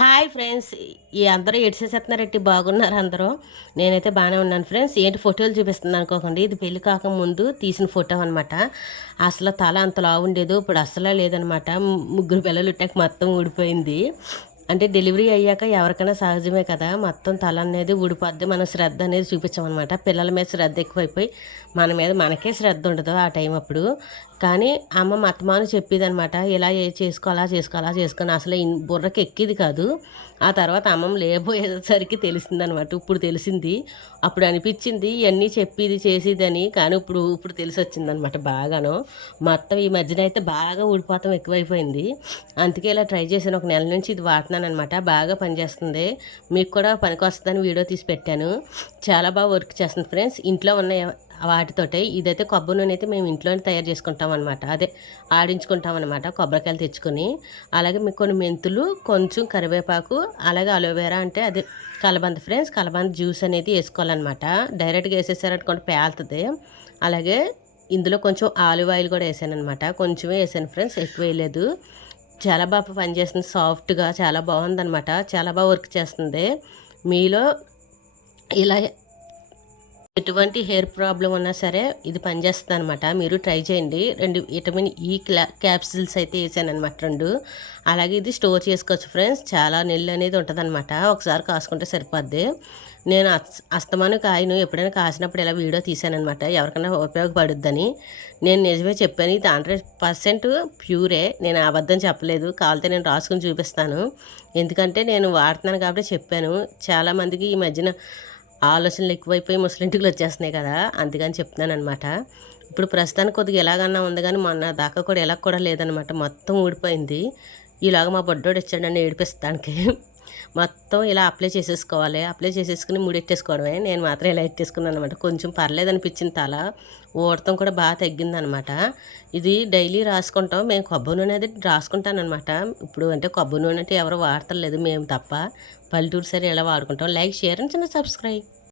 Hi friends. ఈ అందరూ ఎడిసేసేస్తున్నారంటే బాగున్నారు అందరూ? నేనైతే బాగానే ఉన్నాను ఫ్రెండ్స్. ఏంటి ఫోటోలు చూపిస్తుంది అనుకోకండి. ఇది పెళ్ళి కాకముందు తీసిన ఫోటో అనమాట అసలు తల అంత లావు ఉండేది ఇప్పుడు అసలు లేదనమాట ముగ్గురు పిల్లలు ఉట్టాక మొత్తం ఊడిపోయింది. అంటే డెలివరీ అయ్యాక ఎవరికైనా సహజమే కదా మొత్తం తల అనేది ఊడిపోద్ది. మనం శ్రద్ధ అనేది చూపించామన్నమాట. పిల్లల మీద శ్రద్ధ ఎక్కువైపోయి మన మీద మనకే శ్రద్ధ ఉండదు ఆ టైం అప్పుడు. కానీ అమ్మ మతమాను చెప్పేదనమాట ఇలా ఏ చేసుకో అలా చేసుకో అలా చేసుకొని అసలు బుర్రకి ఎక్కిది కాదు. ఆ తర్వాత అమ్మమ్మ లేబోయేసరికి తెలిసిందనమాట ఇప్పుడు తెలిసింది. అప్పుడు అనిపించింది ఇవన్నీ చెప్పేది చేసేదని కానీ ఇప్పుడు ఇప్పుడు తెలిసి వచ్చిందనమాట బాగాను. మొత్తం ఈ మధ్యన అయితే బాగా ఊడిపోతాం ఎక్కువైపోయింది. అందుకే ఇలా ట్రై చేశాను. ఒక నెల నుంచి ఇది వాడుతున్నాను అనమాట బాగా పనిచేస్తుంది. మీకు కూడా పనికి వస్తుందని వీడియో తీసి పెట్టాను. చాలా బాగా వర్క్ చేస్తుంది ఫ్రెండ్స్. ఇంట్లో ఉన్న వాటితోటే ఇదైతే కొబ్బరి నూనె అయితే మేము ఇంట్లోనే తయారు చేసుకుంటాం అనమాట అదే ఆడించుకుంటాం అనమాట కొబ్బరికాయలు తెచ్చుకొని. అలాగే మీకు కొన్ని మెంతులు కొంచెం కరివేపాకు అలాగే అలోవెరా అంటే అదే కలబంద ఫ్రెండ్స్. కలబంద జ్యూస్ అనేది వేసుకోవాలన్నమాట. డైరెక్ట్గా వేసేసారనుకోండి పేలుతుంది. అలాగే ఇందులో కొంచెం ఆలివ్ ఆయిల్ కూడా వేసాను అనమాట కొంచెమే వేసాను ఫ్రెండ్స్. ఎక్కువ వేయలేదు. చాలా బాగా పనిచేస్తుంది సాఫ్ట్గా చాలా బాగుందన్నమాట. చాలా బాగా వర్క్ చేస్తుంది. మీలో ఇలా ఎటువంటి హెయిర్ ప్రాబ్లం ఉన్నా సరే ఇది పనిచేస్తుంది అనమాట మీరు ట్రై చేయండి. రెండు విటమిన్ ఈ క్లా క్యాప్సిల్స్ అయితే వేసాను అనమాట రెండు. అలాగే ఇది స్టోర్ చేసుకోవచ్చు ఫ్రెండ్స్. చాలా నెల్లు అనేది ఉంటుంది అనమాట ఒకసారి కాసుకుంటే సరిపోద్ది. నేను అస్తమాను కాయను ఎప్పుడైనా కాసినప్పుడు ఇలా వీడియో తీసానమాట ఎవరికైనా ఉపయోగపడుద్దని. నేను నిజమే చెప్పాను. ఇది హండ్రెడ్ పర్సెంట్ ప్యూరే. నేను అబద్ధం చెప్పలేదు. కావాలంటే నేను రాసుకుని చూపిస్తాను. ఎందుకంటే నేను వాడుతున్నాను కాబట్టి చెప్పాను. చాలామందికి ఈ మధ్యన ఆలోచనలు ఎక్కువైపోయి ముసలింటికి వచ్చేస్తున్నాయి కదా అందుకని చెప్తున్నాను అనమాట ఇప్పుడు ప్రస్తుతానికి కొద్దిగా ఎలాగన్నా ఉంది కానీ మొన్న దాకా కూడా ఎలా కూడా లేదనమాట మొత్తం ఊడిపోయింది. ఇలాగ మా బొడ్డోడు ఇచ్చాడని ఏడిపిస్తానికి. మొత్తం ఇలా అప్లై చేసేసుకోవాలి. అప్లై చేసేసుకుని ముడెట్టేసుకోవడమే. నేను మాత్రం ఇలా ఎట్టేసుకున్నాను అనమాట కొంచెం పర్లేదు అనిపించింది తల. ఊడటం కూడా బాగా తగ్గిందనమాట ఇది డైలీ రాసుకుంటాం. మేము కొబ్బరి నూనె అది రాసుకుంటానమాట ఇప్పుడు అంటే కొబ్బరి నూనె అంటే ఎవరు వాడతలేదు మేము తప్ప. పల్లెటూరు సరే ఇలా వాడుకుంటాం? లైక్ షేర్ అండ్ చిన్న సబ్స్క్రైబ్.